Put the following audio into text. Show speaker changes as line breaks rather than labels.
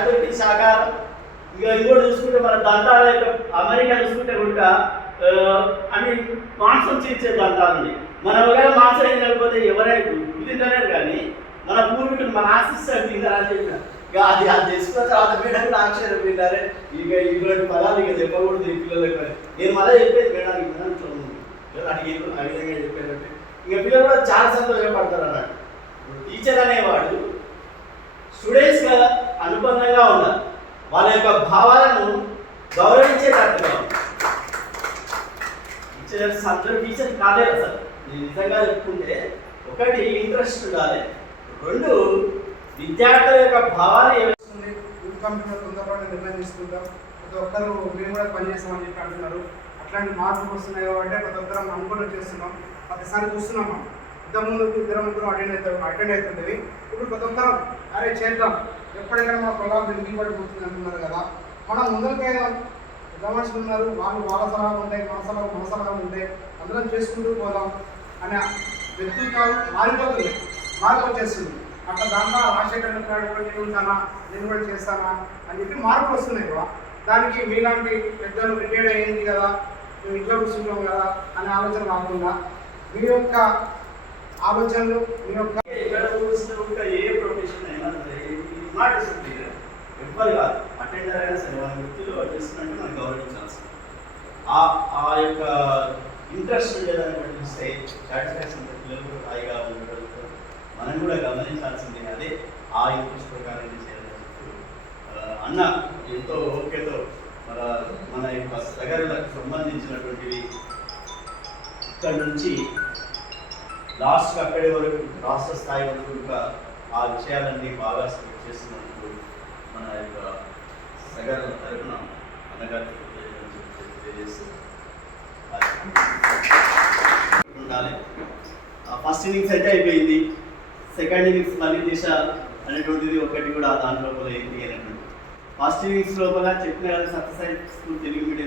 చారిత్రకి సాకారం ఇక ఇది కూడా చూసుకుంటే మన దంతాల యొక్క అమెరికా చూసుకుంటే కనుక అని మాంసం చేసే దంతాలు ఉన్నాయి. మన ఒకవేళ మాంసం ఏం లేకపోతే ఎవరైనా గుర్తించలేరు కానీ మన పూర్వీకులు మన ఆశిస్తారు తింటారని చెప్పిన ఇక అది అది తెలుసుకున్న తర్వాత మేడం కూడా ఆశ్చర్యపోయినారే ఇక ఇటువంటి పదాలు ఇక చెప్పకూడదు ఈ పిల్లలకు నేను మళ్ళీ చెప్పేది మేడానికి మేడం అడిగేది ఆ విధంగా చెప్పేటట్టు ఇక పిల్లలు కూడా చాలా సంతోషపడతారు అన్నట్టు టీచర్ అనేవాడు స్టూడెంట్స్గా అనుబంధంగా ఉండాలి వాళ్ళ యొక్క భావాలను గౌరవించేటట్టుగా ఉన్నారు అందరూ టీచర్ కాలేదు అసలు. నేను నిజంగా చెప్పుకుంటే ఒకటి ఇంట్రెస్ట్ ఉండాలి రెండు విద్యార్థుల యొక్క భావాలు ఏ
తొందరపాటు నిర్ణయం తీసుకుంటాం. ప్రతి ఒక్కరు మేము కూడా పనిచేస్తామని చెప్పి అంటున్నారు. అట్లాంటి మార్పులు వస్తున్నాయి కాబట్టి ప్రతి ఒక్కరం అనుకూలం చేస్తున్నాం. ప్రతిసారి చూస్తున్నాం మనం. ఇంతకుముందు ఇద్దరు ముగ్గురు అటెండ్ అవుతారు అటెండ్ అవుతుండేవి ఇప్పుడు ప్రతి ఒక్కరం అరే చేద్దాం. ఎప్పుడైనా మా ప్రభావం దిగిపడిపోతుంది అంటున్నారు కదా. మనం ముందరికేదాం పెద్ద మనుషులు ఉన్నారు. వాళ్ళు వాళ్ళ సలహాలు ఉంటాయి మన సలహాలు మన సలహాలు ఉంటాయి. అందరం చేసుకుంటూ పోదాం అనే వ్యక్తిత్వాలు మారిపోతుంది. మార్పు వచ్చేస్తుంది అట్లా దాంట్లో రాజశేఖర్ నేను ఉంటానా నేను కూడా చేస్తానా? అని చెప్పి మార్పులు వస్తున్నాయి కూడా. దానికి మీలాంటి పెద్దలు రిటైర్డ్ అయ్యింది కదా. మేము ఇంట్లో కూర్చుంటాం కదా అనే ఆలోచన రాకుండా మీ యొక్క ఆలోచనలు మీ యొక్క
ఎక్కడ చూసినా ఏ ప్రొఫెషన్ అయినా సరే నాట్ కాదు. అటెండర్ అయినా సరే వాళ్ళ వృత్తిలో చేస్తున్నట్టు మనం గౌరవించాల్సింది ఆ ఆ యొక్క ఇంట్రెస్ట్ ఉండేదాన్ని బట్టి చూస్తే సాటిస్ఫాక్షన్ పిల్లలు కూడా హాయిగా ఉండగలుగుతారు మనం కూడా గమనించాల్సింది అదే ఆ ఇంట్రెస్ట్ ప్రకారం చేయాలని అన్న ఎంతో ఓకేతో మన మన యొక్క సగరులకు సంబంధించినటువంటివి ఇక్కడ నుంచి లాస్ట్ అక్కడే వరకు రాష్ట్ర స్థాయి వరకు ఇంకా ఆ విషయాలన్నీ బాగా స్ప్రెడ్ చేస్తున్నందుకు మన యొక్క సగర్ తరఫున అన్నగారికి ఉండాలి. ఫస్ట్ ఇన్నింగ్స్ అయితే అయిపోయింది. సెకండ్ ఇన్నింగ్స్ మళ్ళీ దిశ అనేటువంటిది ఒకటి కూడా దాని లోపల ఏంటి అనేటువంటి ఫస్ట్ ఇన్నింగ్స్ లోపల చెప్పిన కదా సత్యసాయి తెలుగు మీడియం